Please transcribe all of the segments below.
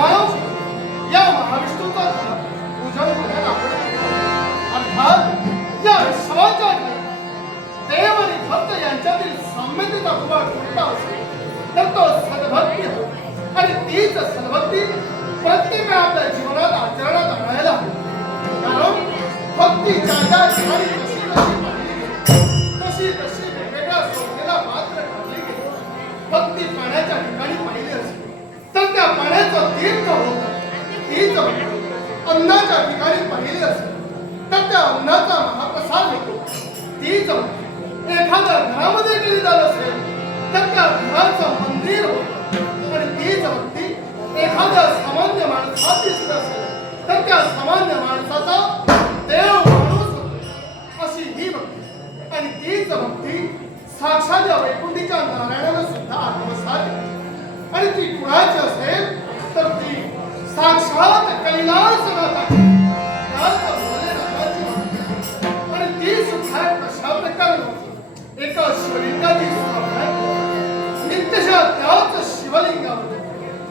मानव या महाविष्णूचा पूजन करून आपण अर्थात या विश्वाच्या देव आणि भक्त यांच्यातील साम्यतेचा दुवा कोणता असेल तर तो सद्भक्ती आणि तीच सद्भक्ती प्रत्येक आपल्या जीवनात आचरणात आणायला कारण भक्ती ज्या ठिकाणी तशी वेगवेगळ्या संस्थेला मात्र ठरली गेली भक्ती पाण्याच्या ठिकाणी पाहिली असेल तर त्या पाण्याचं तीर्थ होतं तीच अन्नाच्या ठिकाणी पाहिली असेल तर त्या अन्नाचा महाप्रसाद होतो तीच एखाद्या घरामध्ये गेली जात असेल तर त्या घराचं मंदिर होतं आणि तीच भक्ती एखाद्या सामान्य माणसात दिसत असेल तर त्या सामान्य माणसाचा देव माणूस होतो अशी ही भक्ती आणि तीच भक्ती साक्षात या वैकुंठीच्या नारायणाला सुद्धा आत्मसात आणि ती कुणाची असेल तर ती साक्षात कैलासनाथाची आणि ती सुद्धा कशा प्रकारे एका शिवलिंगाची नित्यशा त्याच शिवलिंगावर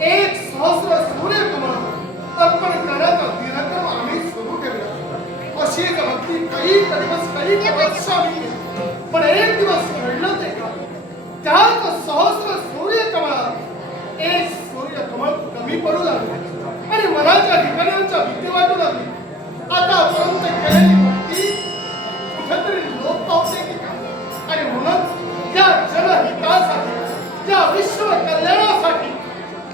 एक सहस्र सूर्यकमळ अर्पण करण्याचा दिनक्रम आम्ही सुरू केला अशीच भक्ती काही दिवस काही वर्ष आम्ही पण एक दिवस घडलं ते का त्यात सहस्र सूर्यकमळात एक सूर्यकमळ कमी पडू लागले आणि मनाच्या ठिकाणांच्या भीती वाटू लागली आतापर्यंत केलेली भक्ती कुठेतरी लोप पावते की का आणि म्हणून त्या जनहितासाठी त्या विश्व कल्याणासाठी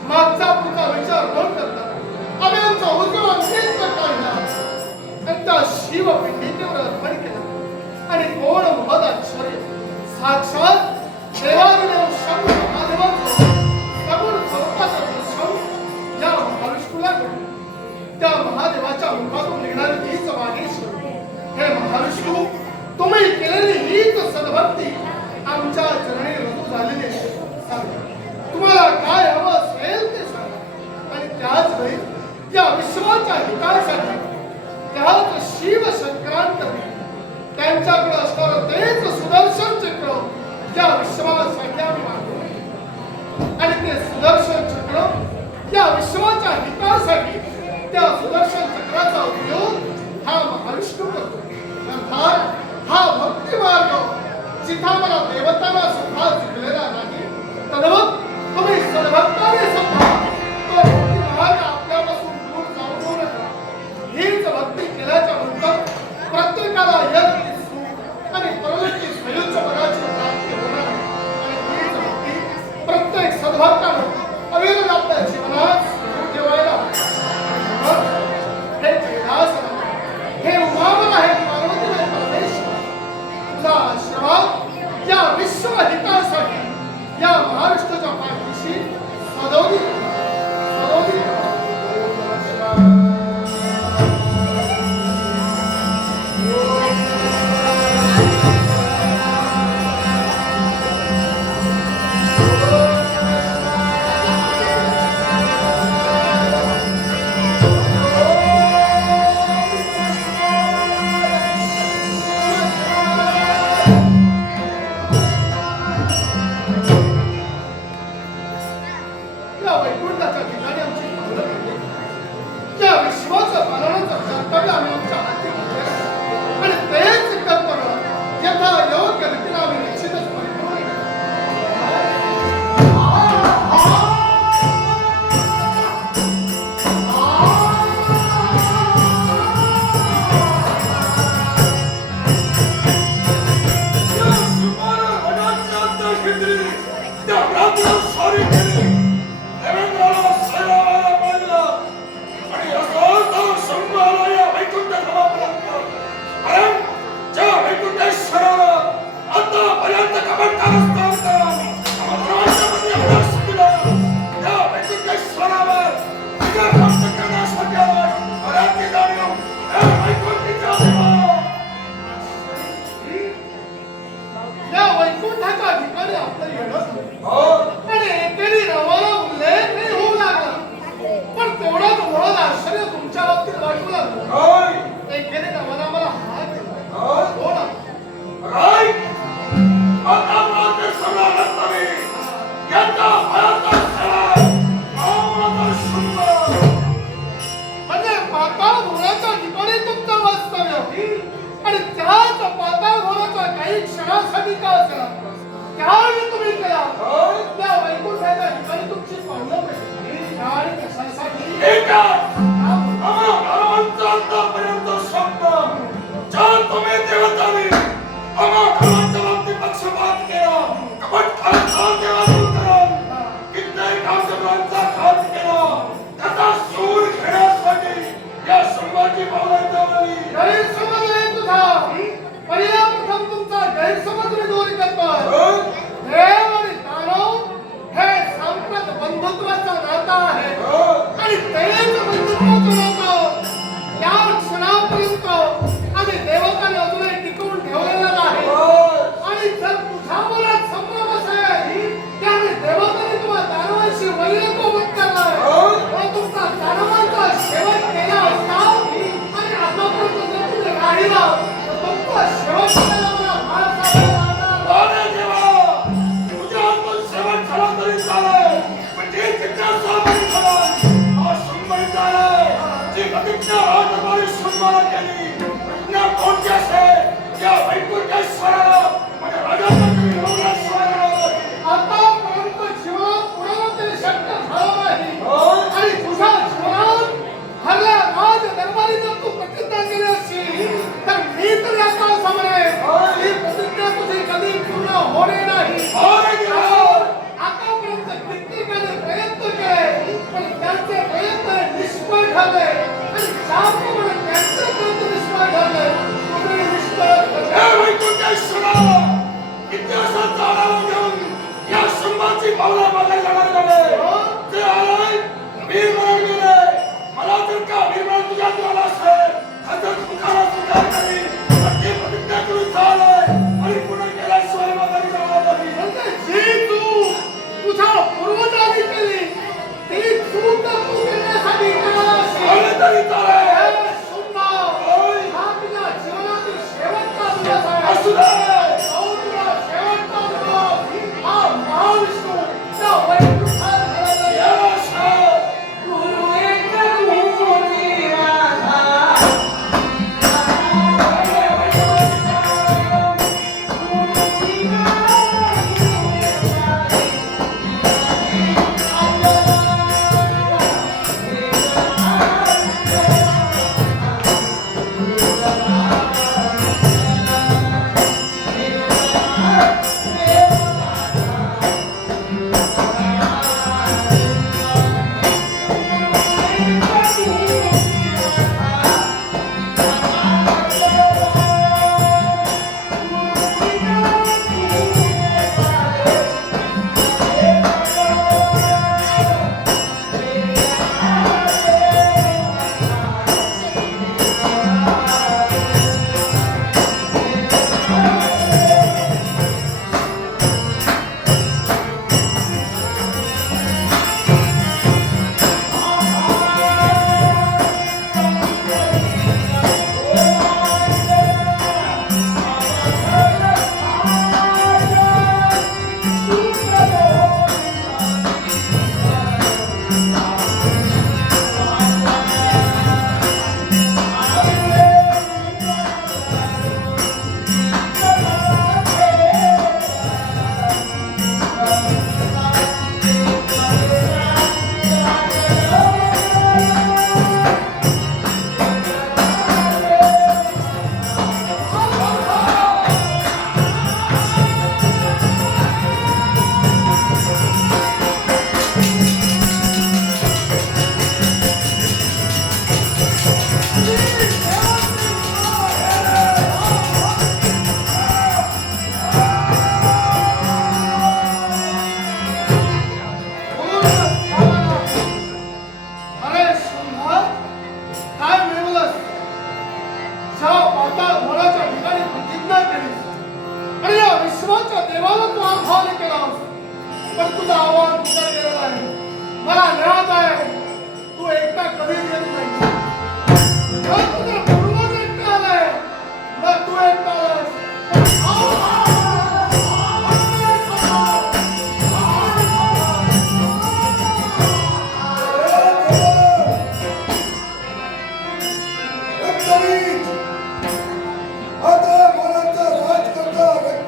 मागचा पुढचा विचार न करता आम्ही आमचा उजवा नेत्र काढला आणि त्या शिवपिंडीवर अर्पण केला आणि कोण महद आश्चर्य साक्षात देवादेव शंभू महादेवांचं सगुण स्वरूपाचं दर्शन या महाविष्णूला घडलं त्या महादेवाच्या मुखातून निघणारी हीच वागेश्वर हे महाविष्णू तुम्ही केलेली हीच सद्भक्ती आमच्या चरणी रुजू झालेली आहे तुम्हाला काय हवं असेल ते सांगा आणि त्याच वेळी या विश्वाच्या हितासाठी त्याच शिव संक्रांत त्यांच्याकडे असणारं तेच सुदर्शन चक्र या विश्वासाठी आम्ही मागतो आणि ते सुदर्शन चक्र या विश्वाच्या हितासाठी त्या सुदर्शन चक्राचा उपयोग हा महाविष्णू करतो अर्थात हा भक्ती मार्ग जिथा मला देवतांना सुद्धा जिंकलेला नाही तद्वत तुम्ही सद्भक्ताने सुद्धा तो भक्ती मार्ग आपल्यापासून दूर जाऊ नका हीच भक्ती केल्याच्या नंतर प्रत्येकाला यज्ञ सुख आणि परलोकी संयुक्त पदाची प्राप्ती होणार आणि हीच भक्ती प्रत्येक सद्भक्तानं अविरत आपल्या जीवनात सुरू ठेवायला हे कैलास हे उमामन आहे पार्वती आहे परमेश्वर तुझा आशीर्वाद या विश्व हितासाठी या महाराष्ट्राच्या पाठीशी सदोदी सदोदी Get the क्षणासाठी का असेना त्यावेळी तुम्ही केला त्या वैकुंठाच्या ठिकाणी तुमची पावलं पडली त्यावेळी कशासाठी आतापर्यंत स्वप्न ज्या तुम्ही देवतांनी धर्माच्या बाबतीत पक्षपात केला कपट खालचा देवातून करून कित्येक आमदारांचा घात केला त्याचा सूर घेण्यासाठी या संभाजी भावनांनी गैरसमज आहे तुझा पहिला प्रथम तुमचा गैरसमज मी दूर करतोय देव आणि दानव हे सांप्रत बंधुत्वाचा नाता आहे आणि तेच बंधुत्वाचं नातं या क्षणापर्यंत आणि देवताने अजूनही टिकवून ठेवलेलं आहे आणि जर तुझ्या मनात संभ्रम असेल त्याने देवताने तुम्हाला दानवांशी वैरत्व करलाय व तुमचा दानवांचा शेवट केला असता आणि आतापर्यंत जर तुम्ही राहिला तर तुमचा शेवट केला मला फार सावध अरे देवा तुझ्या हातून शेवट झाला तरी चालेल पण जे जिज्ञासा बरी झाला हा संबंध आहे जी प्रतिज्ञा आज हमारी सुनवाला केली प्रतिज्ञा कोणती असेल या वैकुंठेश्वराला म्हणजे राजाचा लोकेश्वराला आतापर्यंत जीवनात कुणाला तरी शक्य झालं नाही आणि तुझ्या जीवनात हरल्या राज दरबारी जर तू प्रतिज्ञा केली असशील तर मी तरी आता समरे ही प्रतिज्ञा तुझी कधी पूर्ण होणे नाही आतापर्यंत कित्येकाने प्रयत्न केले पण त्यांचे प्रयत्न निष्फळ ठरले आणि ज्याप्रमाणे त्यांचे प्रयत्न निष्फळ ठरले तुम्ही निष्फळ हे वैकुंठेश्वरा इतिहासाचा आढावा घेऊन या संभाजी भावना बघायला लागले ते आलाय वीर म्हणून गेले मला जर का वीर म्हणून तुझ्या द्वारा असेल हजर तुकारा स्वीकार करी ती प्रतिज्ञा करून चालय आणि पुढे गेल्याशिवाय माघारी जाणार नाही म्हणजे जी चूक तुझ्या पूर्वजांनी केली ती चूक तर तू करण्यासाठी केला असेल आले तरी चालेल हे सुन्ना हा तुझ्या जीवनातील शेवटचा दिवस आहे असू दे तुझा शेवटचा दिवस हा महाविष्णू त्या वैकुंठात घालवला यश आता मनाचा राज करता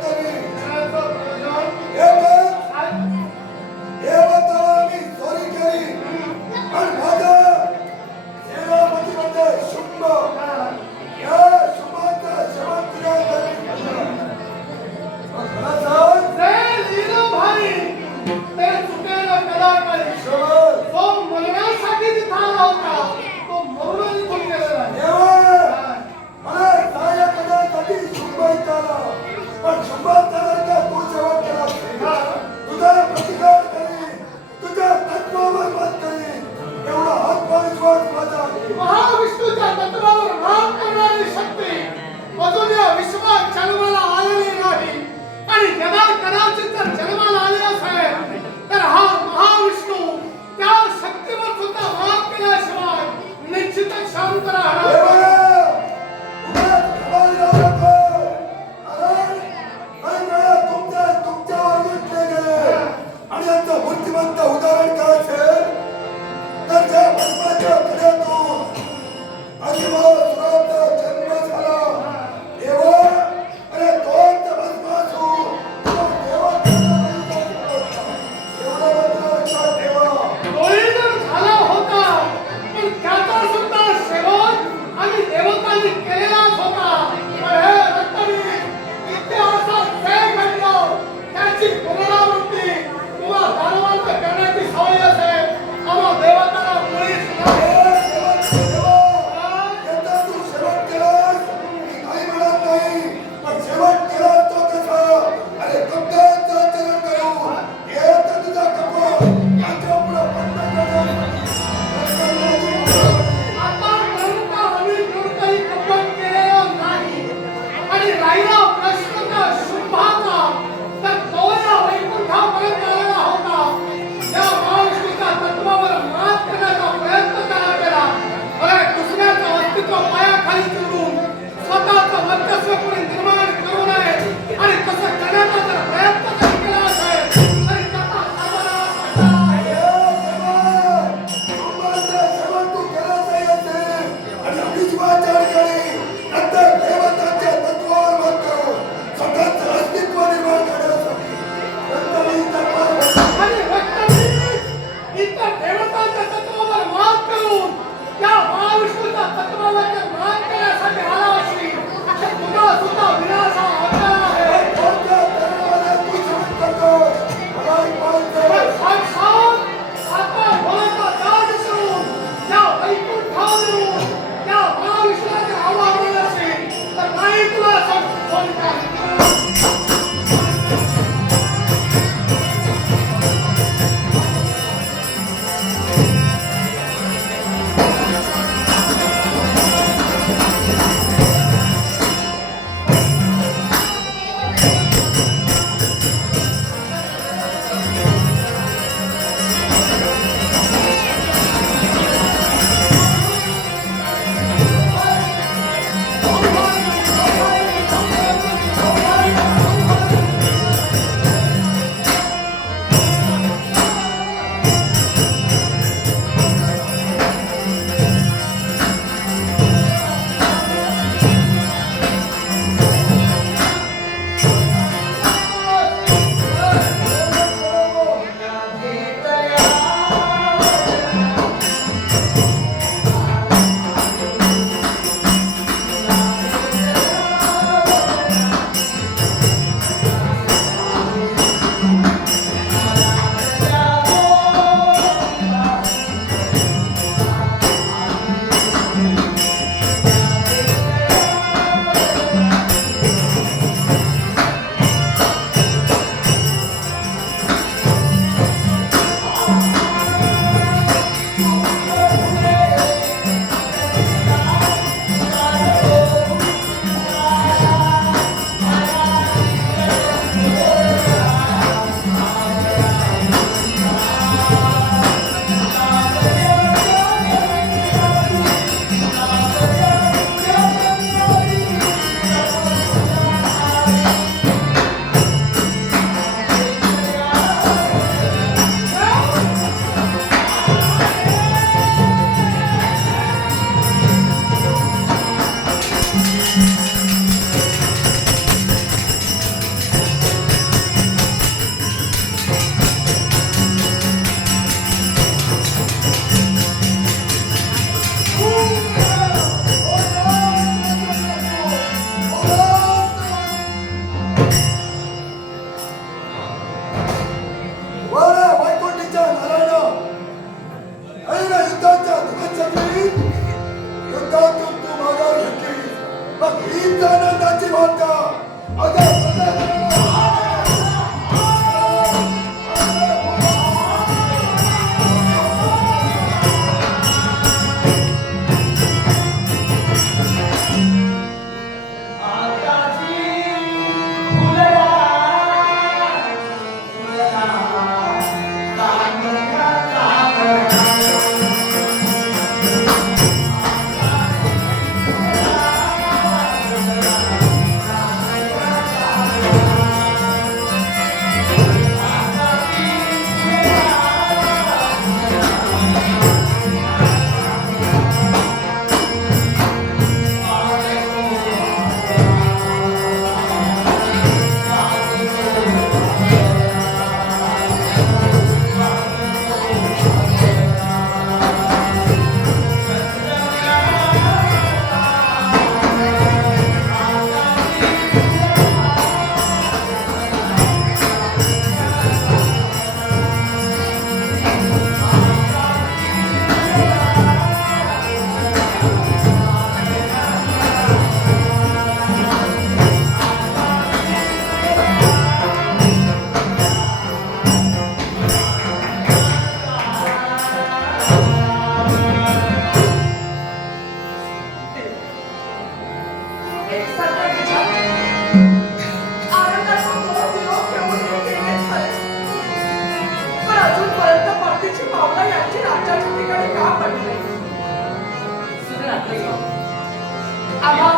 आम्हा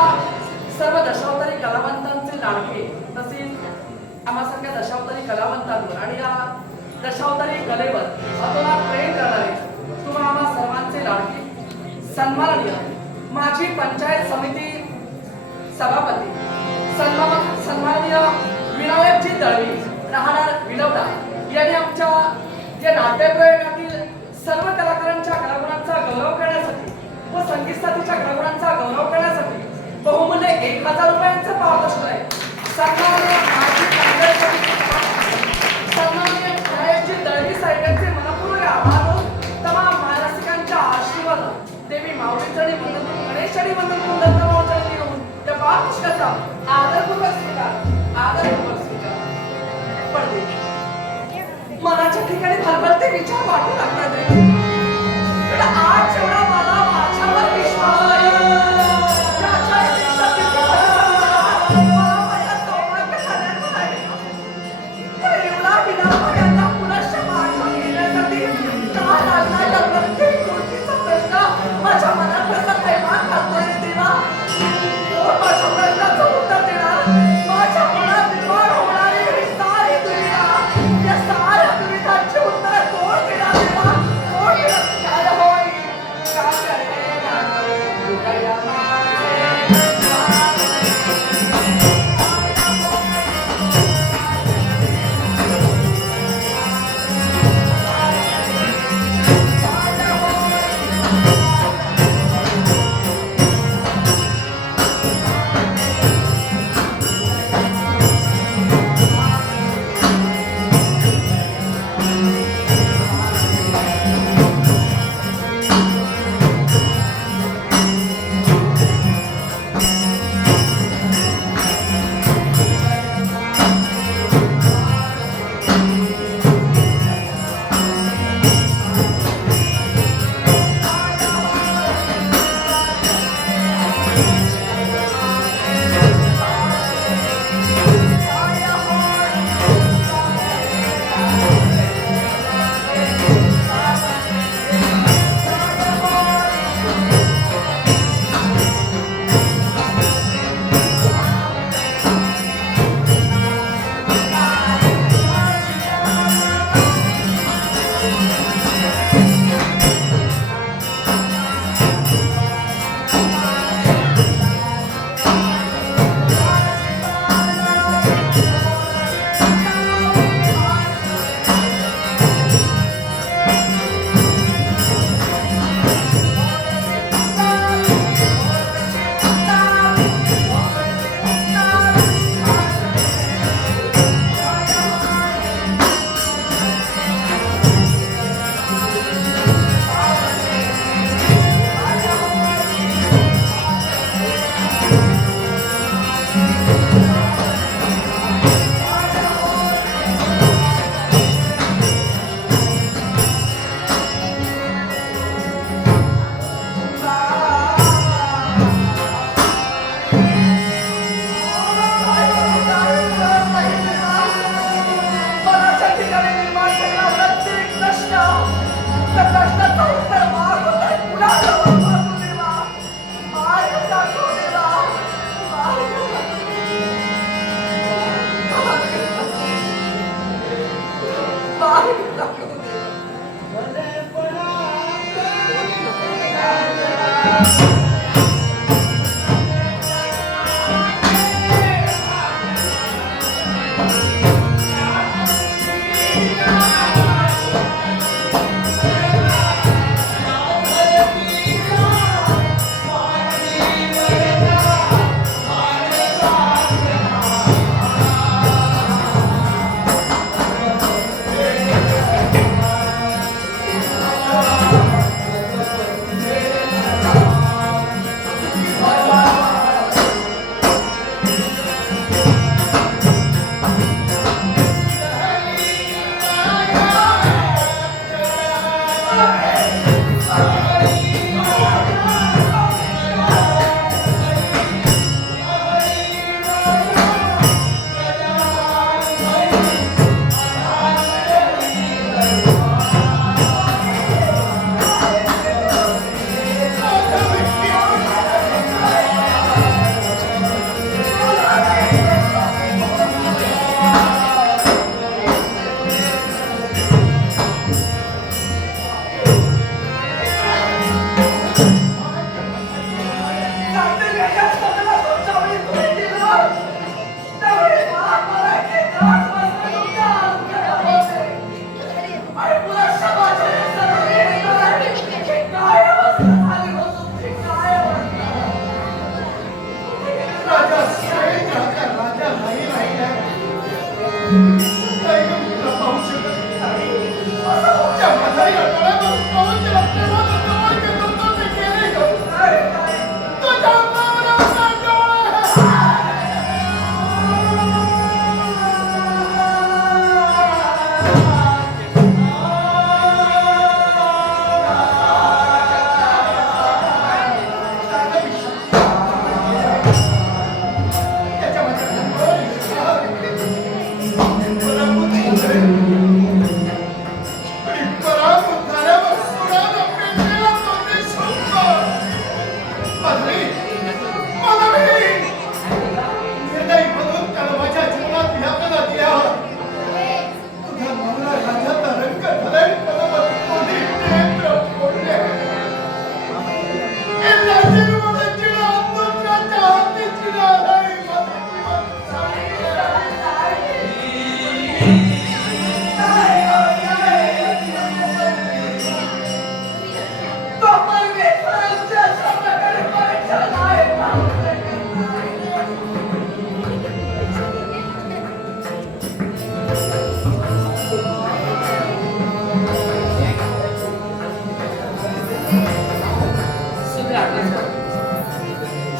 सर्व दशावतारी कलावंतांचे लाडके तसेच आम्हासारख्या दशावतारी कलावंतांवर आणि या दशावतारी कलेवर अतोनात प्रेम करणारे तुम्हा आम्हा सर्वांचे लाडके सन्माननीय माझी पंचायत समिती सभापती सन्माननीय विनायकजी दळवी राहणार विलवडा यांनी आमच्या या नाट्यप्रयोगातील सर्व कलाकारांच्या कलागुणांचा गौरव करण्यासाठी व संगीत साथीच्या कलागुणांचा गौरव करण्यासाठी बहुमूल्य 1000 रुपयांचं पारितोषिक आहे. सन्माननीय माजी पंचायत समिती सन्माननीय विनायकजी दळवी साहेबांचे मनपूर्वक आभार. तमाम महाराष्ट्रीयांच्या आशीर्वाद देवी माऊलीचरणी वंदन करून गणेशचरणी वंदन करून दत्तमाऊलीचरणी घेऊन त्या पारितोषिकाचा आदरपूर्वक स्वीकार पडते. मनाच्या ठिकाणी भरभरते विचार वाटू लागतात रे. पण आज जेवढा मला माझ्यावर विश्वास आहे त्याच्यापेक्षा किती मला माझ्या सौभाग्य झाल्याचं आहे. पण एवढा विलाप यांना पुनश्च मागून घेण्यासाठी का लागणार या प्रत्येक गोष्टीचा प्रश्न माझ्या मनात कसा थैमान घालतोय रे देवा. कोण माझ्या प्रश्नाचं उत्तर देणार. माझ्या मनात निर्माण होणारी ही सारी दुविधा या साऱ्या दुविधांची उत्तर कोण देणार देवा. कोण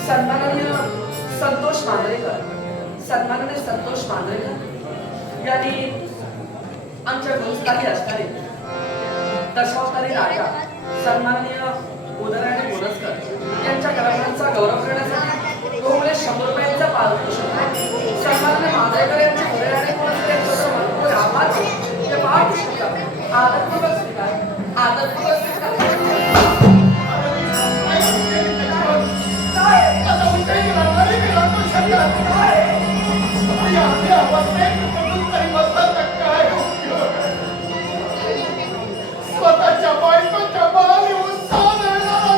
सन्माननीय संतोष मांजरेकर, सन्माननीय संतोष मांजरेकर यांनी आमच्या गुरुस्थानी असणारे दशावतारी राजा सन्माननीय उदयराणे बोरसकर यांच्या कलाकारांचा गौरव करण्यासाठी दोघे 100 रुपयांचा पारितोषिक सन्माननीय मांजरेकर यांचे उदयराणे बोरसकर यांच्यावर मनपूर्वक आभार ते पारितोषिक आदरपूर्वक स्वीकार आदरपूर्वक स्वतःच्या बायकोच्या बळाने उत्साह मिळणारा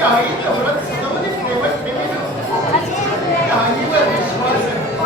काही तेवढं सदवली प्रेमच प्रेमी काही वर विश्वास आहे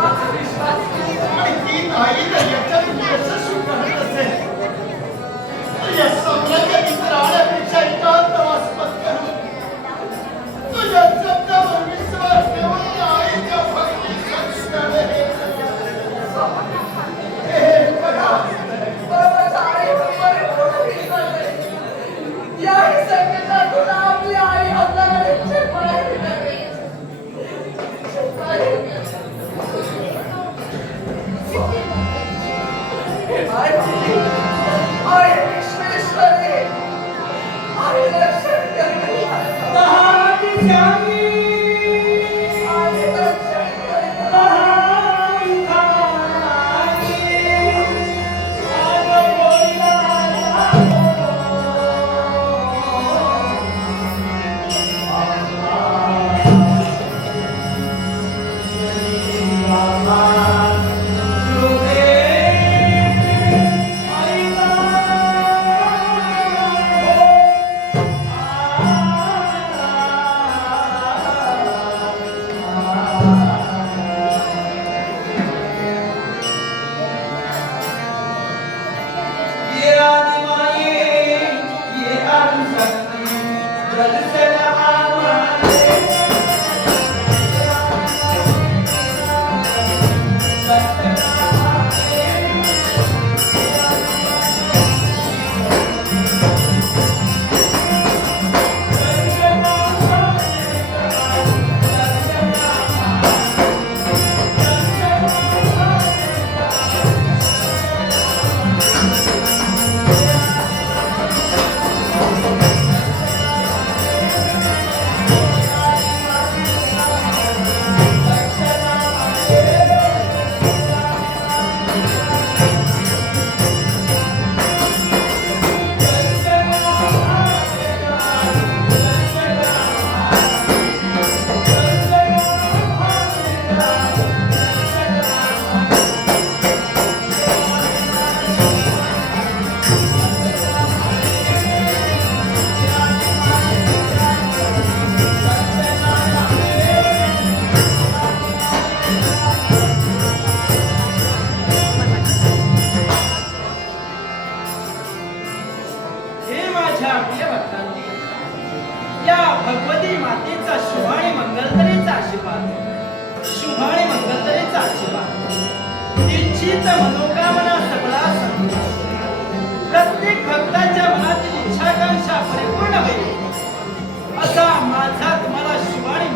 मंगलतेचा आशीर्वाद इच्छित मनोकामना सगळा संपूर्ण प्रत्येक भक्ताच्या मनातील इच्छाकांक्षा परिपूर्ण होईल असा माझा तुम्हाला शिवाणी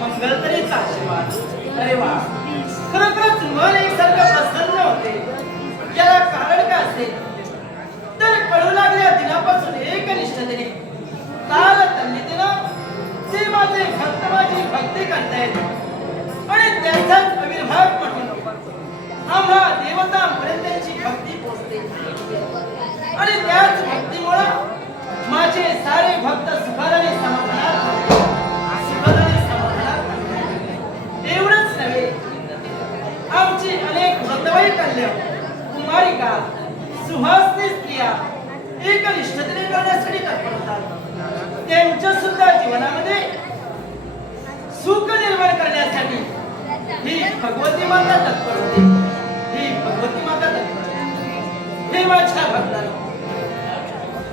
मंगलतेचा आशीर्वाद अरे वा खरोखरच मन एकसारखं प्रसन्न होते याला कारण काय असेल तर कळू लागल्या दिनापासून एकनिष्ठतेने काल तल्लीतेनं ते माझे भक्त माझी भक्ती करतायत आणि त्यांचाच आविर्भाव म्हणून आम्हा देवतांपर्यंत त्यांची भक्ती पोचते आणि त्याच भक्तीमुळं माझे सारे भक्त सुखाने समाधानात एवढंच नव्हे आमची अनेक व्रतवैकल्य कन्या कुमारिका सुहासनी स्त्रिया एकनिष्ठतेने करण्यासाठी तत्पर होतात त्यांच्या सुद्धा जीवनामध्ये सुख निर्माण करण्यासाठी ही भगवती माता तत्पर होते ही भगवती माता तत्पर होते हे माझ्या भक्तांना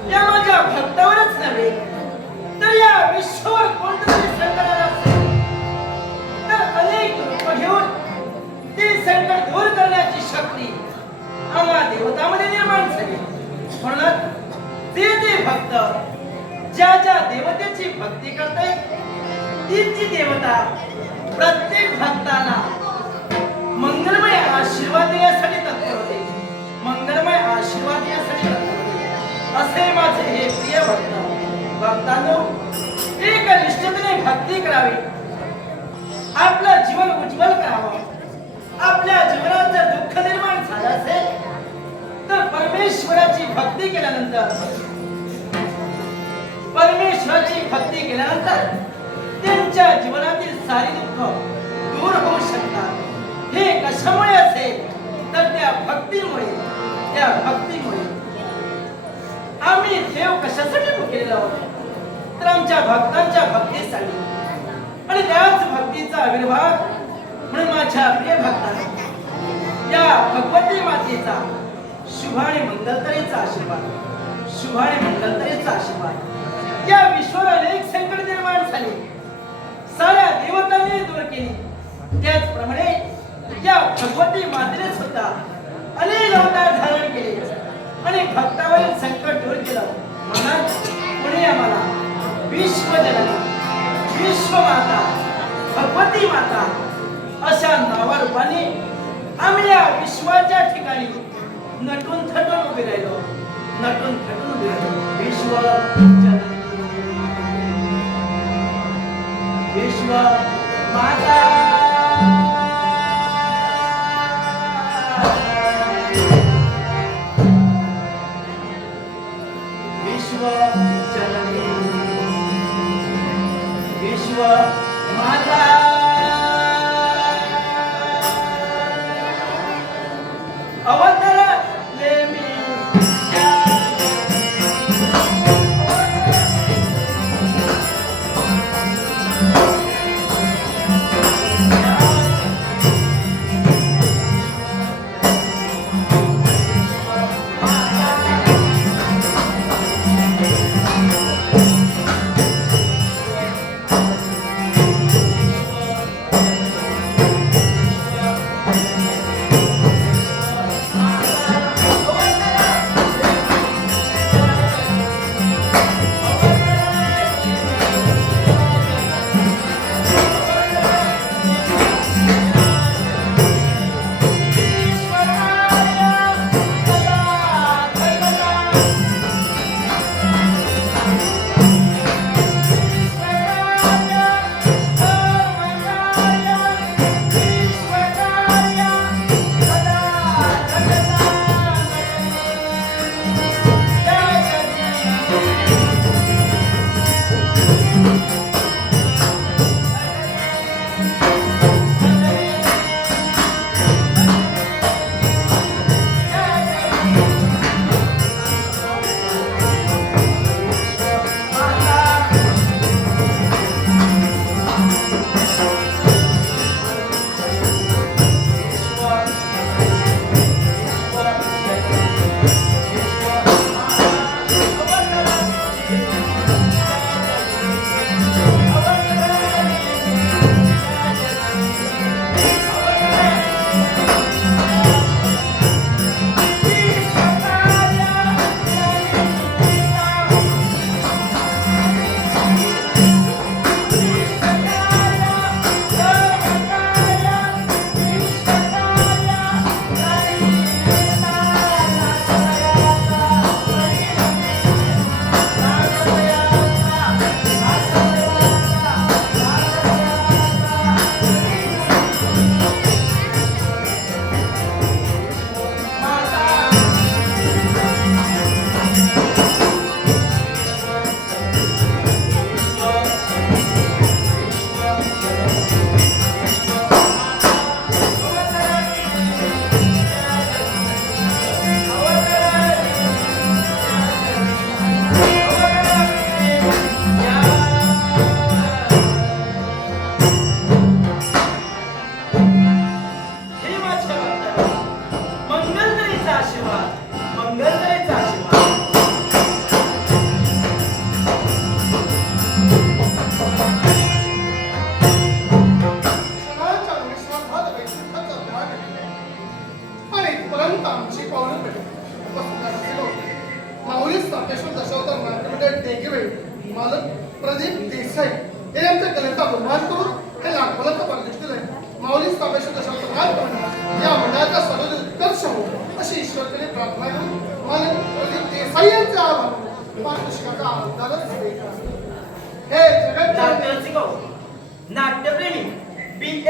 या माझ्या भक्तावरच नव्हे तर या विश्वावर कोणतरी संकट आलं असेल तर अनेक रूप घेऊन ते संकट दूर करण्याची शक्ती आम्हा देवतांमध्ये निर्माण झाली म्हणून ते भक्त ज्या ज्या देवतेची भक्ती करते ती देवता प्रत्येक भक्ताला मंगलमय आशीर्वाद देण्यासाठी तत्पर होते मंगलमय आशीर्वाद देण्यासाठी तत्पर होते असे माझे हे प्रिय भक्तांनो एक निष्ठेने भक्ती करावी आपलं जीवन उज्ज्वल करावं आपल्या जीवनात जर दुःख निर्माण झालं असेल तर परमेश्वराची भक्ती केल्यानंतर त्यांच्या जीवनातील सारी दुःख दूर होऊ शकतात हे कशामुळे असेल तर त्या भक्तीमुळे आम्ही देव कशासाठी भुकेलेलो आहोत तर आमच्या भक्तांच्या भक्तीसाठी आणि त्याच भक्तीचा आविर्भाव म्हणून माझ्या प्रिय भक्तांना या भगवती मातेचा शुभ आणि मंगलतेचा आशीर्वाद या विश्वाला अनेक संकट निर्माण झाले साऱ्या देवतांनी दूर केली त्याचप्रमाणे या भगवती मातेने सुद्धा अनेक अवतार धारण केले आणि भक्तावरील संकट दूर केलं म्हणून पुणे आम्हाला विश्वजननी विश्वमाता भगवती माता अशा नावारूपाने आम्ही या विश्वाच्या ठिकाणी नटून थटून उभे राहिलो विश्व विश्व माता विश्व जननी विश्व माता अवतरले मी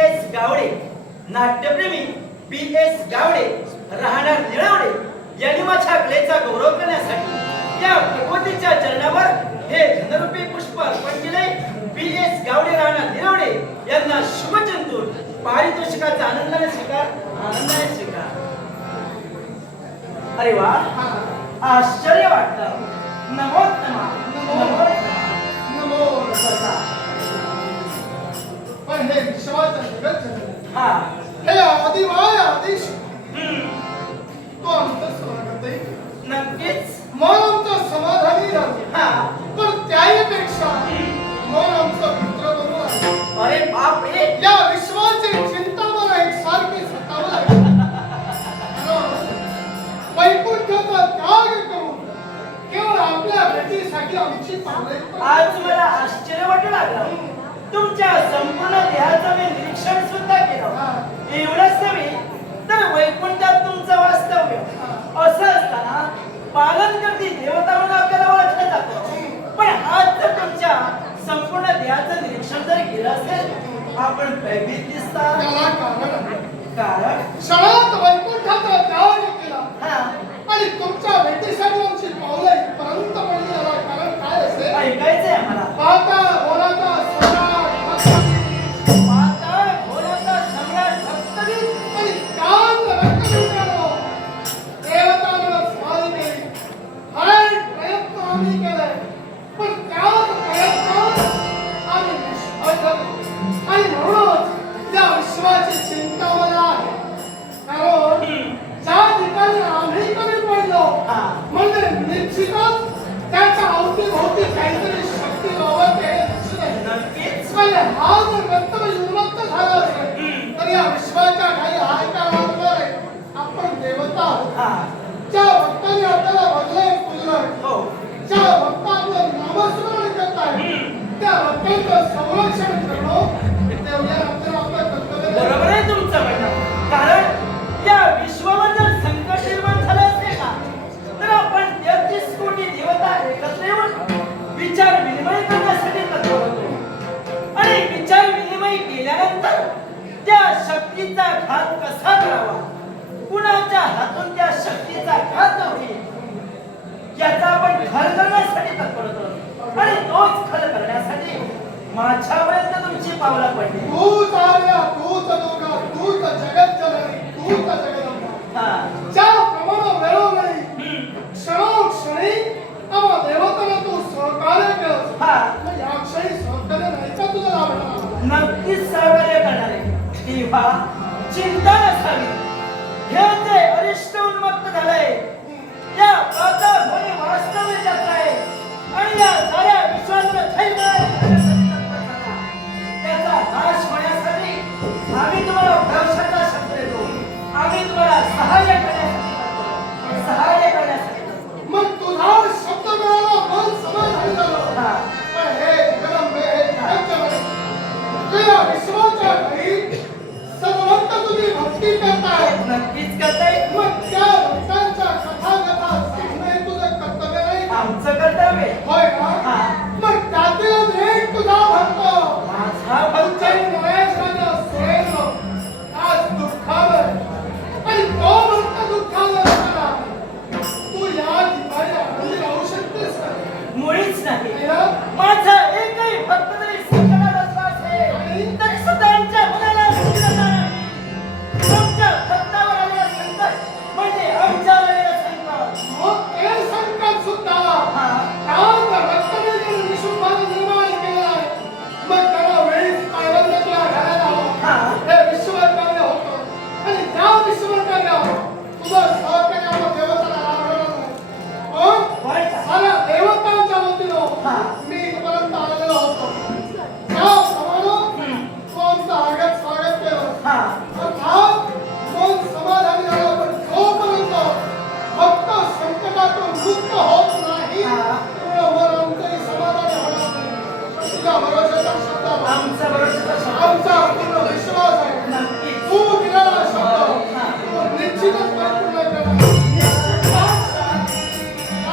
PS गावडे, नाट्यप्रेमी PS गावडे, राहणार निळवडे यांनी माझ्या कलेचा गौरव करण्यासाठी या भगवतीच्या चरणावर हे धनरूपी पुष्प अर्पण केले. PS गावडे, राहणार निळवडे यांना शुभचिंतून पारितोषिकाचा आनंदाने स्वीकार. अरे वा, आश्चर्य वाटतं. नमोत्तमा, नमोत्तमा. नमो रसा. पण हे विश्वाचं जगत जनक, हा, हे आदिमाय आदेश तो आमचं स्वागत आहे. नक्कीच. मन आमचं समाधानी राहतो. हा, पण त्याहीपेक्षा मन आमचं मित्र बनून आहे. अरे बाप रे. या विश्वाची चिंता मला एकसारखी सतावू लागली. वैकुंठाचा त्याग करून केवळ आपल्या भेटीसाठी आमची पावले आज मला आश्चर्य वाटू लागलं. तुमच्या संपूर्ण देहाचं मी निरीक्षण सुद्धा केलं. एवढंच नव्हे तर वैकुंठात तुमचं वास्तव्य. असं असताना पालन करती देवता म्हणून आपल्याला ओळखलं जातं. पण आज जर तुमच्या संपूर्ण देहाचं निरीक्षण जर केलं असेल, आपण भयभीत दिसता. त्याला कारण आहे. कारण क्षणात वैकुंठाचा त्याग केला हा, आणि तुमच्या भेटीसाठी आमची पावलं इथपर्यंत पडली. याला कारण काय असेल? ऐकायचंय आम्हाला. पाहता बोलाता सम्राट भक्तवीर पाताळ घोड्याचा सम्राट भक्तवीर आणि कान रक्तबिंदू देवतांना स्वारी केली. हर प्रयत्न आम्ही केलाय, पण त्याच प्रयत्नात आम्ही निष्फळ ठरलो. आणि म्हणूनच त्या विश्वाची चिंता मला आहे. कारण ज्या ठिकाणी आम्ही कमी पडलो हा. म्हणजे निश्चितच त्याच्या अवतीभोवती काहीतरी शक्ती वावरते हे दिसत आहे. नक्कीच. म्हणजे हा जर गंतव्य उन्मत्त झाला असेल तर या विश्वाच्या काही हाय काय वाटणार आहे. आपण देवता आहोत. हा, ज्या भक्तांनी आपल्याला बदलय पूजलंय, हो, ज्या भक्त आपलं नामस्मरण करताय, त्या भक्तांचं संरक्षण करणं तेवढ्या आपल्याला आपलं कर्तव्य आहे. बरोबर आहे तुमचं म्हणणं. कारण या विश्वावर जर संकट निर्माण झालं असेल ना, तर आपण 33 कोटी देवता एकत्र येऊन विचार विनिमय करण्यासाठी तत्पर होतो. आणि विचार विनिमय केल्यानंतर त्या शक्तीचा घात कसा करावा, कुणाच्या हातून त्या शक्तीचा घात होईल याचा आपण खल करण्यासाठी तत्पर होतो. आणि तोच खल करण्यासाठी माझ्यापर्यंत तुमची पावलं पडली. तूच आर्या, तूच दुर्गा, तूच जगत जननी, तूच जगदंबा. हा, ज्याप्रमाणे वेळोवेळी क्षणोक्षणी आम्हा देवतांना तू सहकार्य केलंस, हा, मग या क्षणी सहकार्य नाही का तुझं लाभणार? नक्कीच सहकार्य करणार आहे. तेव्हा चिंता नसावी. हे जे अरिष्ट उन्मत्त झालंय, या पाताळ भोळे वास्तव्य जात आहे आणि या साऱ्या विश्वाला त्याचा नाश होण्यासाठी आम्ही तुम्हाला भरवशाचा शब्द देतो. आम्ही तुम्हाला सहाय्य करण्यासाठी तत्पर. मग तुझा शब्द मिळाला, मन समाधानी झालं. हा. पण हे जगदंबे, हे जगज्जननी, तू या विश्वाच्या घरी सर्वत्र तुझी भक्ती करताय. नक्कीच करताय. मग त्या भक्तांच्या कथा सांगणं हे तुझं कर्तव्य नाही का? आमचं कर्तव्य आहे. होय ना? हा. मग त्यातीलच एक तुझा भक्त माझा भक्त पंचायत नरेशाच्या सेवेनं आज दुःखावर आणि तो भक्त दुःखावर असताना तू या ठिकाणी आनंदी राहू शकतेस का? मुळीच नाही. नाही ना? माझा एकही भक्त जरी संकटात असला असेल तरी सुद्धा आमच्या मुलाला सुखी नाही. तुमच्या भक्तावर आलेलं संकट म्हणजे आमच्यावर आलेलं संकट. मग ते संकट सुद्धा हा. त्या भक्ताने जर निशुंभाने निर्माण केलं आहे, मग त्याला वेळीच पायबंद तुला घालायला हवं. हा. हे विश्वकार्य होतं आणि त्या विश्वकार्यावर तुझं सहकार्य आपण देवताला लाभणार नाही. पण साऱ्या देवतांच्या वतीनं हा. मी इथपर्यंत आलेलो होतो. त्याप्रमाणे तू आमचं आगत स्वागत केलं. हा. अर्थात मन समाधानी झालं, पण जोपर्यंत भक्त संकटातून मुक्त होत नाही, हा. तेवढं मन आमचंही समाधानी होणार नाही. तुझ्या भरोशाचा शब्द आहे. आमचा भरोसा शब्द. आमचा पूर्ण विश्वास आहे. नक्कीच. तू दिलेला शब्द हा. तो निश्चितच परिपूर्ण करणार.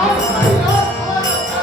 आज साईनाथ महाराज विश्वास आहे.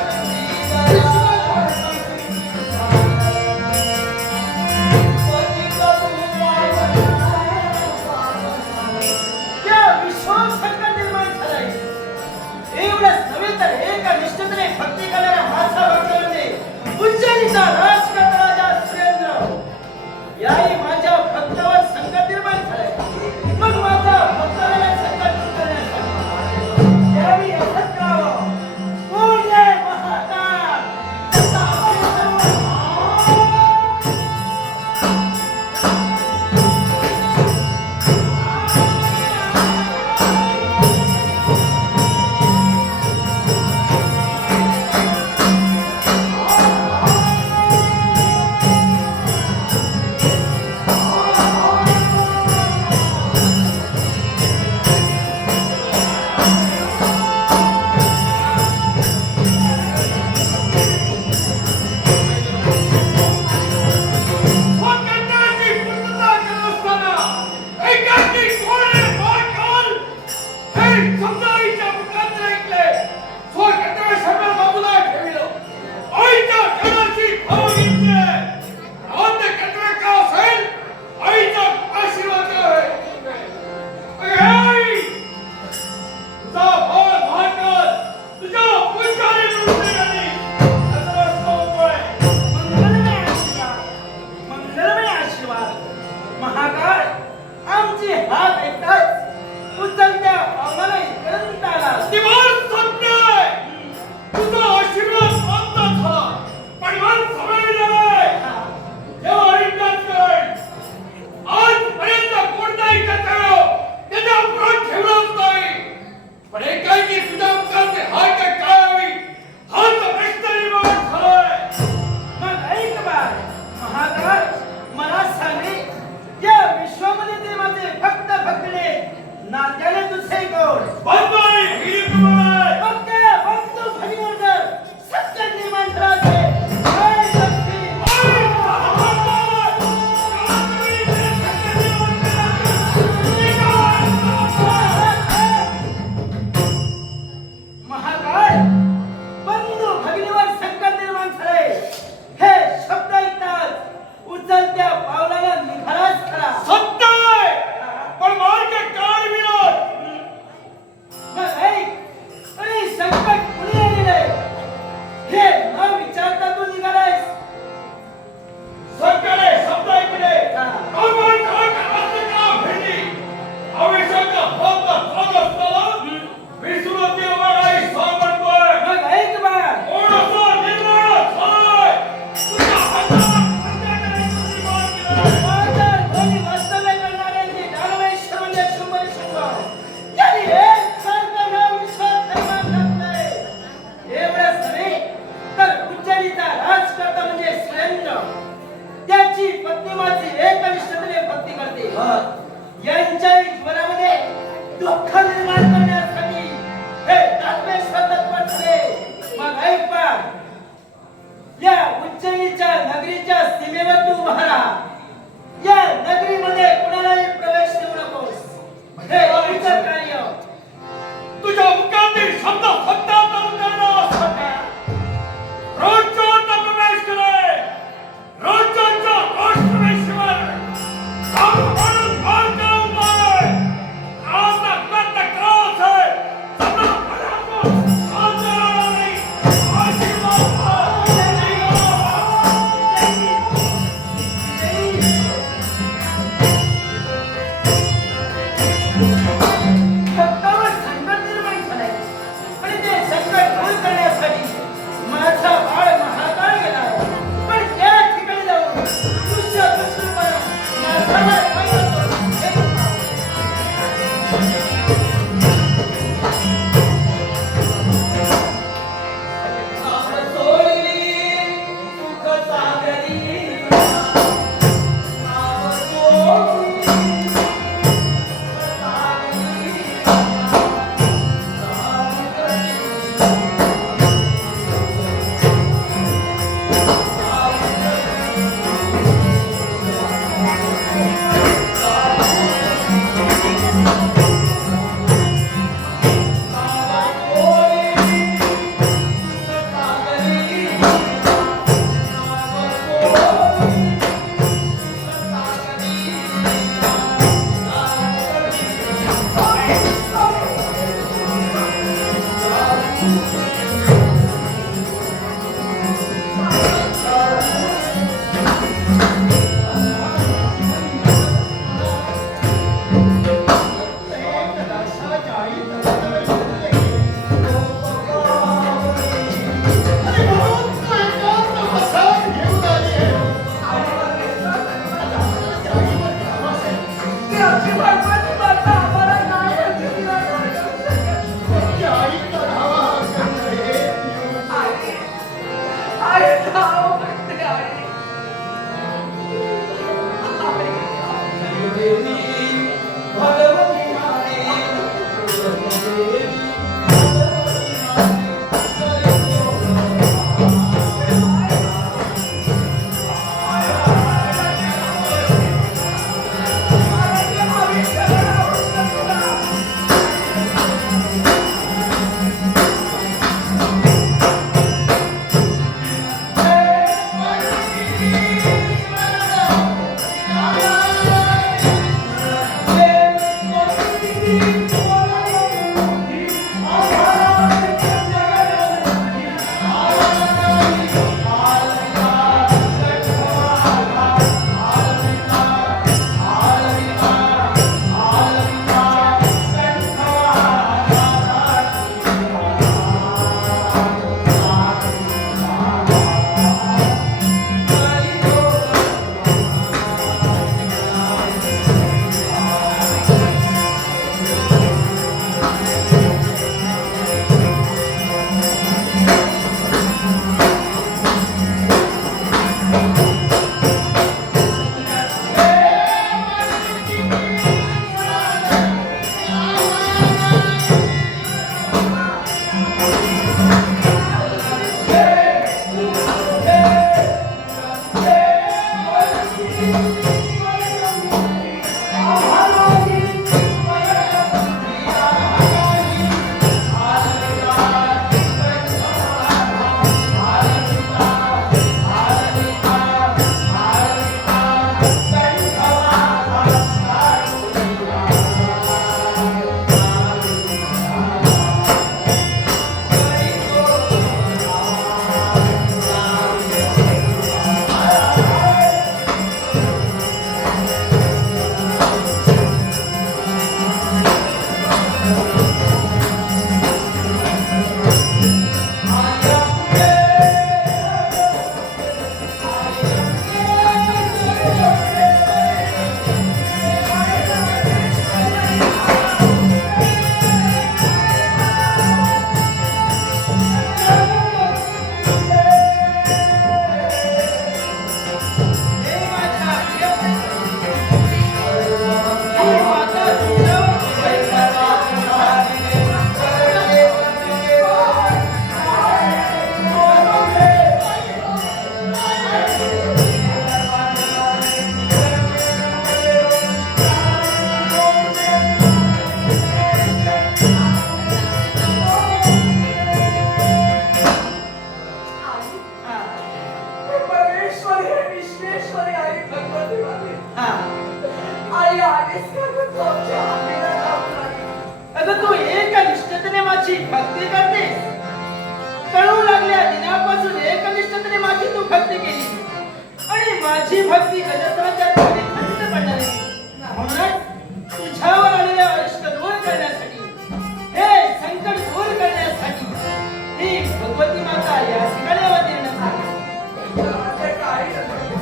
दुःख निर्माण करण्यासाठी हे तात्मेश्वर तत्व झाले. मग ऐक पहा, या उज्जैनीच्या नगरीच्या सीमेवर तू उभा राहा. या नगरीमध्ये कुणालाही प्रवेश देऊ नकोस. हे तुझं कार्य. तुझ्या मुखातील शब्द फक्त रोजचा प्रवेश करे. रोजचा घोष प्रवेशवर काम म्हणून मार्ग उपाय. आता आई आलीस का गं तू आमच्या हातीला जाऊन आली? अगं तू एका निष्ठतेने माझी भक्ती करतेस. कळू लागल्या दिनापासून एका निष्ठतेने माझी तू भक्ती केली आणि माझी भक्ती गजराच्या खाली खंड पडणार आहे. म्हणूनच तुझ्यावर आलेल्या अरिष्ट दूर करण्यासाठी, हे संकट दूर करण्यासाठी ही भगवती माता या ठिकाणी अवतीर्ण झाली. माझे काही नाही.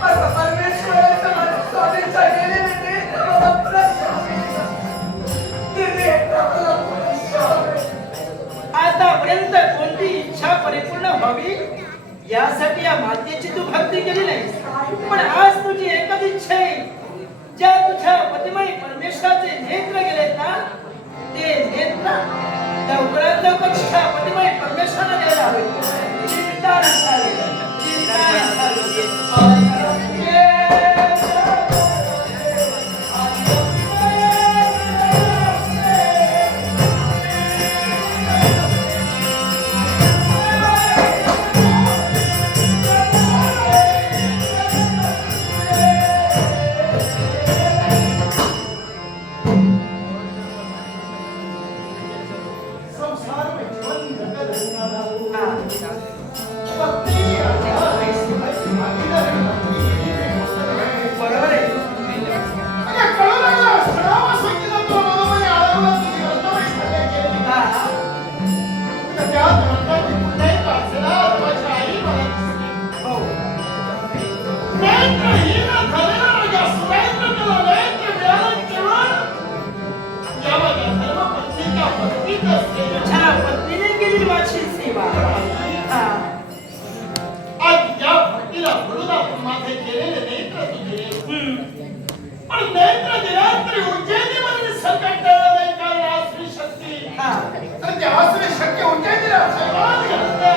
माझा परमेश्वराचा माझ्या स्वामीच्या गेलेले नेत्र मला प्रश्न ते नेत्र मला पुरुष. आतापर्यंत कोणती इच्छा परिपूर्ण व्हावी यासाठी या मातेची तू भक्ती केली नाही, पण आज तुझी एकच इच्छा आहे. ज्या तुझ्या पतिमय परमेश्वराचे नेत्र गेलेत ना, ते नेत्र लवकरात लवकर तुझ्या पतिमय परमेश्वराला द्यायला हवे. चिंता नसावी, चिंता नसावी. संसार में जीवन जगत रहना हा. पत्नी आज्ञा है सुभाची भागीदारी बरोबर आहे. अरे कळू लागला श्राव संगीता तो बरोबर आळवला तुझी अर्धवट सगळे केली. हा. तर त्यात रंगाची कुठेही कासेला माझी आई मला दिसली. हो. नेत्रहीन झालेला राजा सुरेंद्र केला नेत्र मिळालं केवळ या माझ्या धर्मपत्नीच्या भक्तीत असलेल्या तुझ्या पत्नीने केली माझी सेवा. हा. आज या भक्तीला म्हणून आपण माझे केलेले नेत्र तुझे. हम्म. पण नेत्र दिल्यात तरी उज्जैनीमध्ये संकट टळलं नाही कारण आसरी शक्ती. हा. तर त्या आसरी शक्ती उज्जैनीला सर्वात घालते.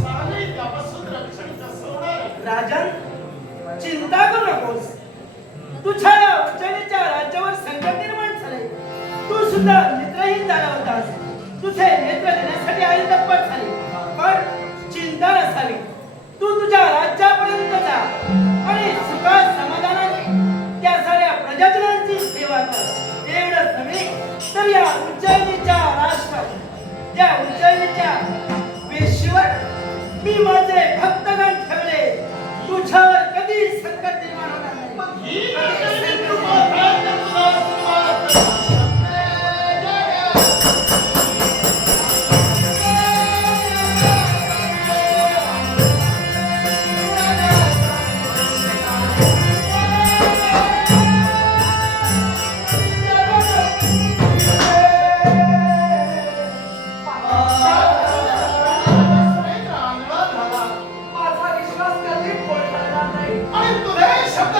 सारे त्यापासून रक्षण कसं होणार? राजन, चिंता करू नकोस. तुझ्या या उज्जैनीच्या राज्यावर संकट निर्माण झाले. तू सुद्धा नेत्रहीन झाला होतास. तुझे नेत्र देण्यासाठी आई तत्पर झाली. पण चिंता नसावी. तू तुझ्या राज्यापर्यंत जा आणि सुखात समाधानाने त्या साऱ्या प्रजाजनांची सेवा कर. एवढंच नव्हे तर या उज्जैनीच्या राष्ट्रात, या उज्जैनीच्या वेशीवर मी माझे भक्तगण ठेवले. तुझ्यावर कधी संकट निर्माण होणार नाही. ही नसलेली कृपा काय तर तुला आशीर्वाद करणार. माझा विश्वास कधी कोण करणार नाही. आणि तुझे शब्द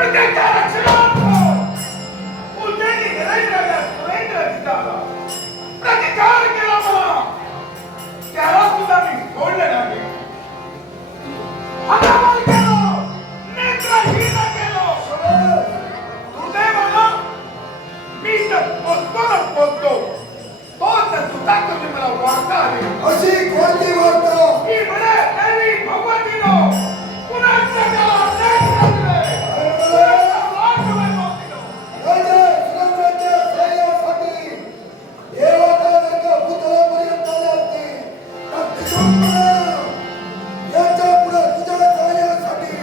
पण त्याच्या रक्षणार्थ उद्यानी निरंजनाच्या सुरेंद्र जिजाला प्रतिकार केला मला. त्याला सुद्धा मी सोडले नाही. हल्ला केलो, नेत्रहीन केलो. दुर्दैवाला मी तर पोचतो. तो तर सुद्धा तुम्ही मला वार्ता आली. अशी कोणती वार्ता? ही म्हणे देवी भगवतीनो पुन्हा जगाला नेत्र दिले. राजा सुरंगाच्या सह्यासाठी देवतांच्या पुतळ्यापर्यंत आले असते. याच्या पुढे तुझ्या सह्यासाठी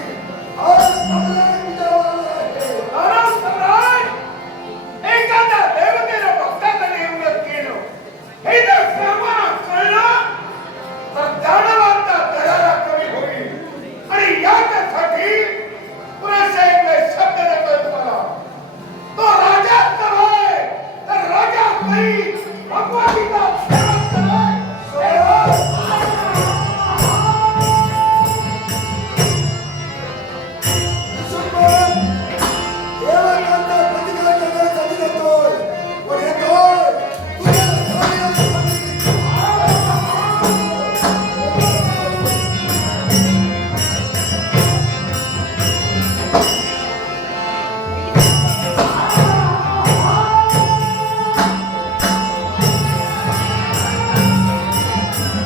आज सम्राट तुझ्यावर आहे. दानव सम्राट एखाद्या देवतेला भक्ताकडे एवढं केलं हे जर सर्वांना कळलं तर दानवांचा दरारा कमी होईल. आणि याच्यासाठी पुरेसे एक शब्द देतोय तुम्हाला. तो राजाच नव्हे तर राजा नाही भगवतीचा सेवक नाही. देवतांचा प्रतिकार करण्यासाठी जातोय. पण येतोय तुझ्या सह्यासाठी.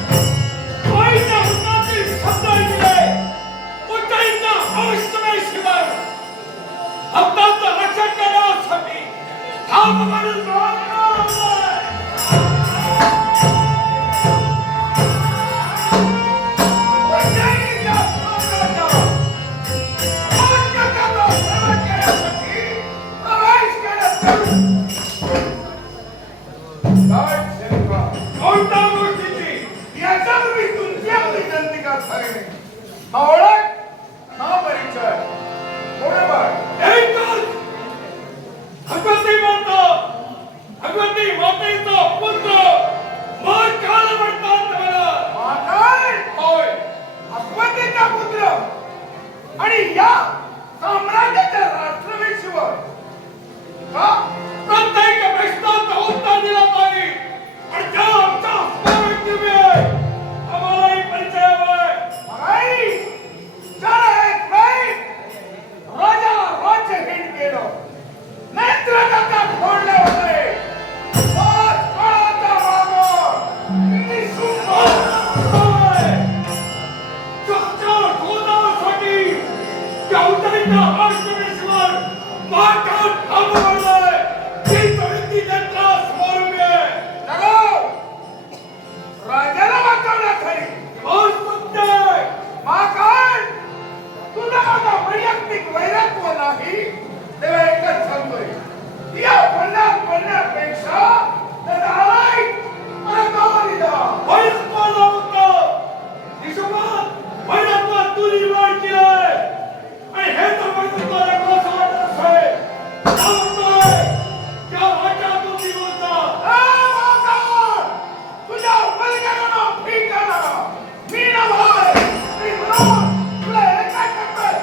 आईच्या मुखातील शब्द ऐकले उच्चाईचा अवश्य शिवाय भक्तांचं रक्षण करण्यासाठी धाव मारून उज्जैनीच्या स्वागताचा आज्ञाकाला सेवा करण्यासाठी प्रवेश करत कोणत्या गोष्टीची याच्यात मी तुमची विनंती करत आहे. हा ओळख, हा परिचय. बरोबर एकच भगवती माता, भगवती मातेचा पुत्र महाकाल म्हणतात मला. महाकाल होय, भगवतीचा पुत्र. आणि या साम्राज्याच्या राष्ट्रवेशीवर प्रत्येक प्रश्नाचा उत्तर दिला पाहिजे. आणि त्या आमचा स्मरण तुम्ही आहे. आम्हालाही परिचय हवाय. आई, चला एक नाही राजाला राज्यहीन केलं. नेत्र त्याचा फोडले होते. पाच काळाचा मागं निःशुल्क होय. चक्र शोधासाठी त्या उदयच्या राष्ट्रवेशीवर महाकाल थांबवलंय. ती व्यक्ती त्यांचा समोर उभी आहे. राजाला वाचवण्यासाठी दिवस सुटते. महाकाल तुला माझा वैयक्तिक वैरत्व नाही. तेव्हा एकच सांगतोय या पडण्यापेक्षा त्याला वैरत्व तू निर्माण केलंय. आणि हे तर वैरत्वाला कसं वाटत असेल. त्या राज्यातून निघून जा. तुझ्या बलिदानाला ठीक करणारा मी नव्हे. मी म्हणून तुला हे काय करतोय?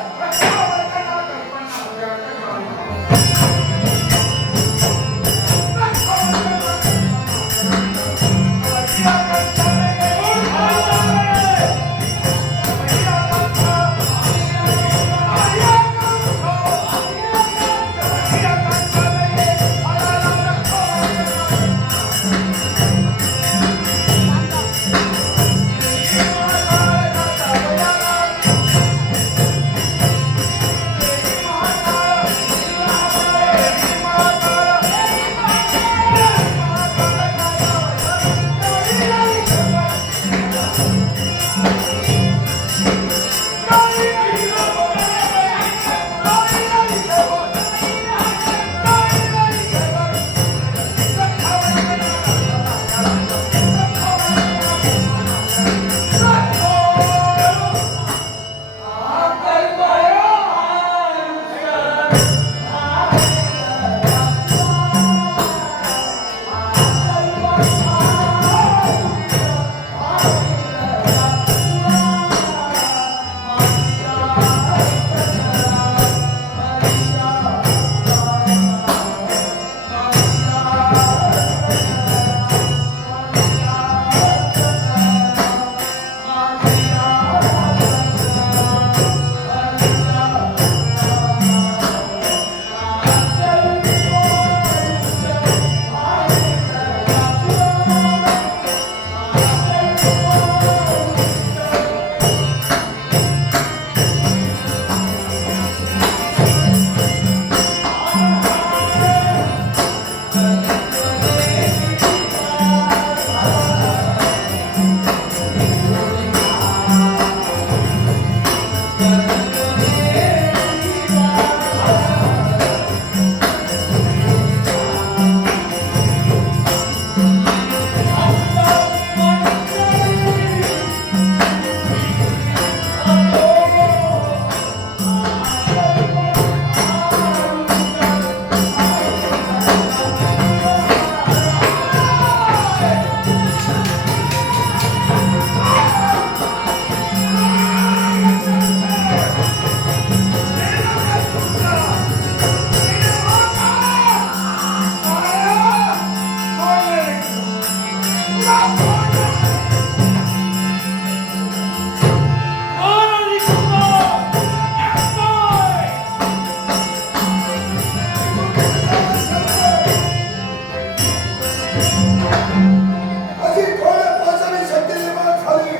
अशी थोड्या पावसाने शक्ती निर्माण झाली.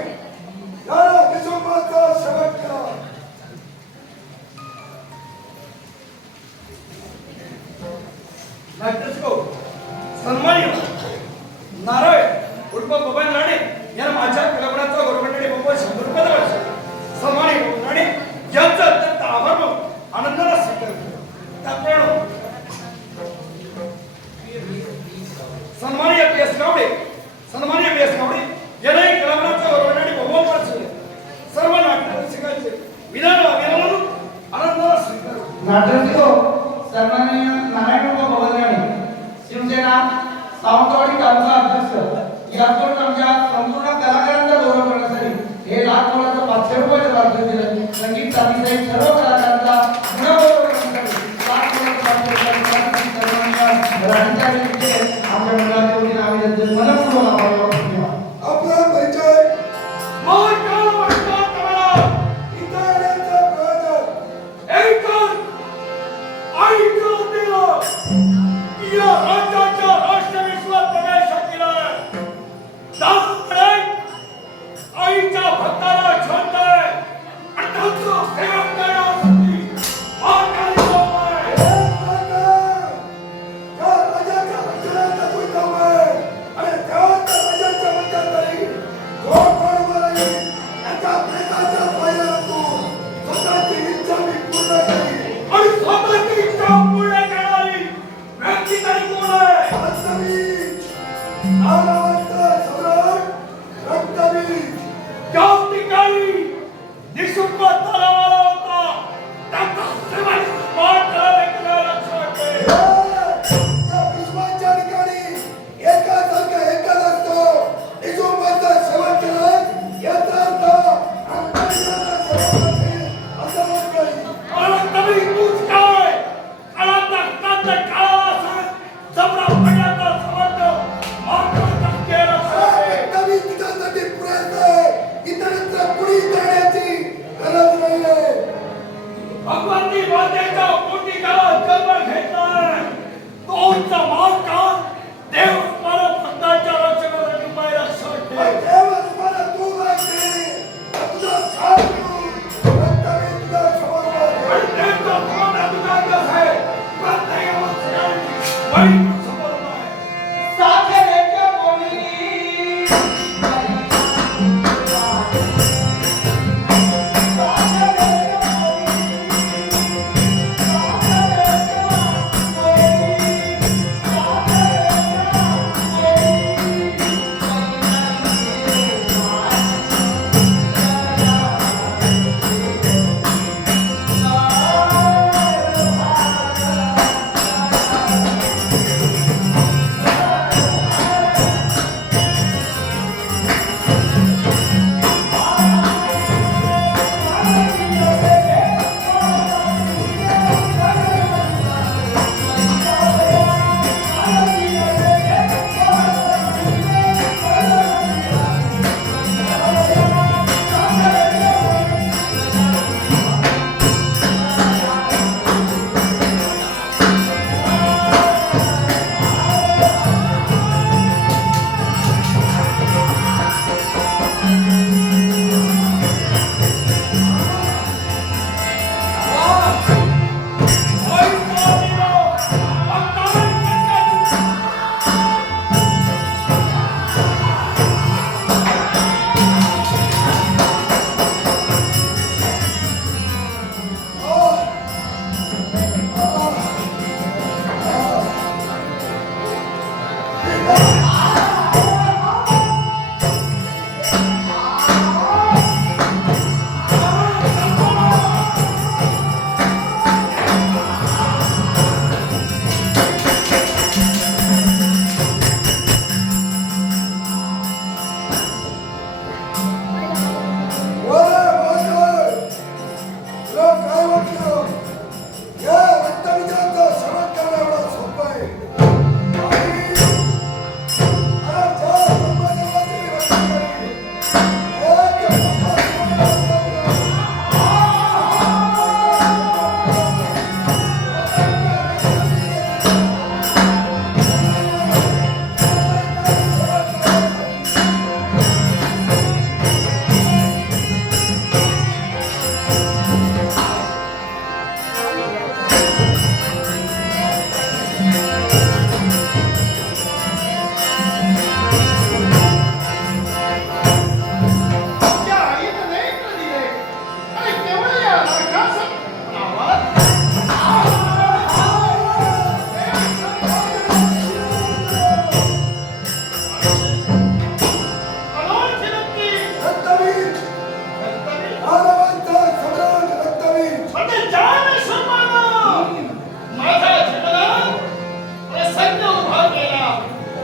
याला डिसेंबरचा शेवटचा सन्मान्य नारळ उर्फ बबन राणे यांना माझ्या कलावडाचा गव्हर्नमेंटने बरोबर 100 रुपये द्यावे. सन्मान्य बबन राणे यांचा अत्यंत आभार मानून आनंदाला स्वीकार केला. त्याप्रमाणे सन्मान्य पी.एस. गावडे यांनाही कलावडाचा गव्हर्नमेंटने बहुमान दिले. सर्व नाट्यरसिकांचे विधान अभिनंदन आनंदाला स्वीकार केला. नाटक सन्माननीय नारायण भवनाने शिवसेना सावंतवाडी तालुका अध्यक्ष यातून आमच्या संपूर्ण कलाकारांचा गौरव करण्यासाठी हे लाख मोलाचं 500 रुपयाचं वाटप दिलं. संगीत साथीसहित सर्व कलाकारांचा पुन्हा गौरव करण्यासाठी लाख मोलाचं 500 रुपयाचं सन्माननीय राणीच्या व्यक्तीचे आमच्या मंडळाच्या वतीने आम्ही त्यांचे मनपूर्वक आभार व्यक्त करतो. आपला परिचय महाकाल म्हणतात तुम्हाला इतरांचा प्रयोजन ऐकून ऐकून दिलं या राज्याच्या राष्ट्रविश्वात प्रवेश केलाय. त्यामुळे आईच्या भक्ताला छंद आहे आणि त्यांचं सेवन करण्यासाठी महाकाली बाबा आहे. या राजाच्या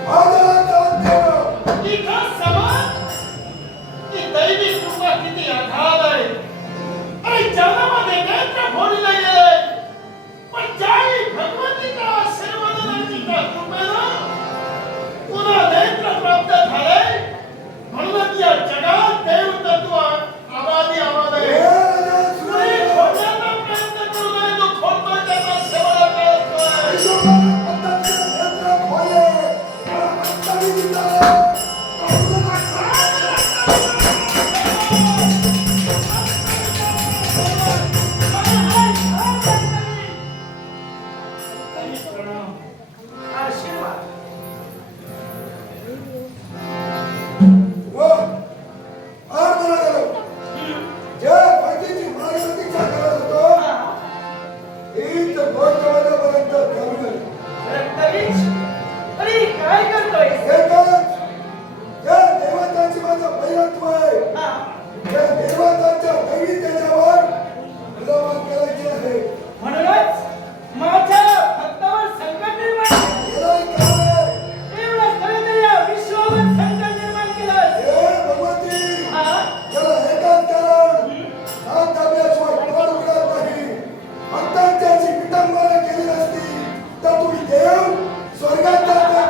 माझ्या जाते इथं समज की दैवी कृपा किती अगाध आहे. अरे जगामध्ये नेत्र फोडले गेले, पण ज्यावेळी भगवतीच्या आशीर्वादाची त्या कृपेनं पुन्हा नेत्र प्राप्त झाले, म्हणूनच या जगात देवतत्व आबादी आबाद आहे. कुणी खोडण्याचा प्रयत्न करू नये, जो खोडतोय त्याचा शेवट करतोय. आशीर्वाद रक्तबीज, अरे काय करतोय? हा, म्हणूनच माझ्या भक्तावर संकट निर्माण केलं. एवढं खरं तर या विश्वावर संकट निर्माण केलं. हा, केली नसती तर तुम्ही देव स्वर्गात जाता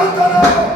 श्रीमंतांनो